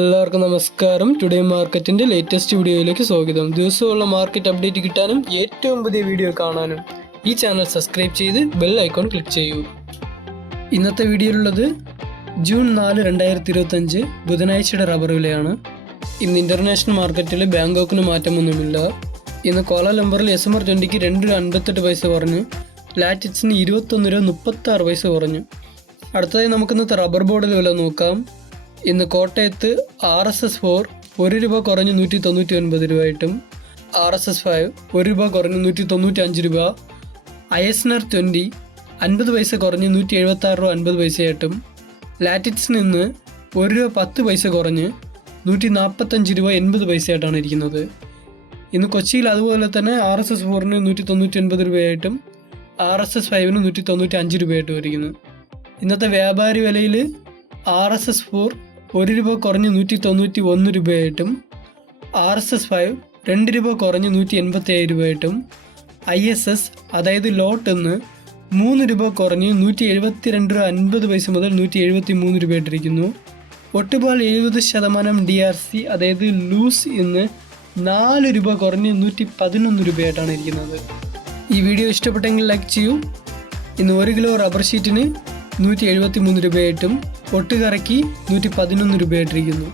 എല്ലാവർക്കും നമസ്കാരം. ടുഡേ മാർക്കറ്റിന്റെ ലേറ്റസ്റ്റ് വീഡിയോയിലേക്ക് സ്വാഗതം. ദിവസമുള്ള മാർക്കറ്റ് അപ്ഡേറ്റ് കിട്ടാനും ഏറ്റവും പുതിയ വീഡിയോ കാണാനും ഈ ചാനൽ സബ്സ്ക്രൈബ് ചെയ്ത് ബെൽ ഐക്കോൺ ക്ലിക്ക് ചെയ്യൂ. ഇന്നത്തെ വീഡിയോയിലുള്ളത് ജൂൺ 4, 2025 ബുധനാഴ്ചയുടെ റബ്ബർ വിലയാണ്. ഇന്ന് ഇന്റർനാഷണൽ മാർക്കറ്റിൽ ബാങ്കോക്കിന് മാറ്റമൊന്നുമില്ല. ഇന്ന് കോലാലംബറിൽ SMR 20ക്ക് 2 രൂപ 58 പൈസ കുറഞ്ഞു. ലാറ്റിറ്റ്സിന് 21 രൂപ 36 പൈസ കുറഞ്ഞു. അടുത്തതായി നമുക്ക് ഇന്നത്തെ റബ്ബർ ബോർഡിൽ വില നോക്കാം. ഇന്ന് കോട്ടയത്ത് RSS 4 1 രൂപ കുറഞ്ഞ് 199 രൂപയായിട്ടും RSS 5 1 രൂപ കുറഞ്ഞ് 195 രൂപ, ISNR 20 50 പൈസ കുറഞ്ഞ് 176 രൂപ 50 പൈസയായിട്ടും ലാറ്റിറ്റ്സിന് ഇന്ന് 1 രൂപ 10 പൈസ കുറഞ്ഞ് 145 രൂപ 80 പൈസയായിട്ടാണ് ഇരിക്കുന്നത്. ഇന്ന് കൊച്ചിയിൽ അതുപോലെ തന്നെ RSS 4ന് 199 രൂപയായിട്ടും RSS 5ന് 195 രൂപയായിട്ടും ഇരിക്കുന്നു. ഇന്നത്തെ വ്യാപാരി വിലയിൽ RSS 4 1 രൂപ കുറഞ്ഞ് 191 രൂപയായിട്ടും RSS 5 2 രൂപ കുറഞ്ഞ് 187 രൂപയായിട്ടും ISS അതായത് ലോട്ട് എന്ന് 3 രൂപ കുറഞ്ഞ് 172 രൂപ 50 പൈസ മുതൽ 173 രൂപയായിട്ടിരിക്കുന്നു. ഒട്ടുപാൽ 70% DRC അതായത് ലൂസ് ഇന്ന് 4 രൂപ കുറഞ്ഞ് 111 രൂപയായിട്ടാണ് ഇരിക്കുന്നത്. ഈ വീഡിയോ ഇഷ്ടപ്പെട്ടെങ്കിൽ ലൈക്ക് ചെയ്യൂ. ഇന്ന് 1 കിലോ റബ്ബർ ഷീറ്റിന് 173 രൂപയായിട്ടും ഒട്ടുകറക്കി 111 രൂപയായിട്ടിരിക്കുന്നു.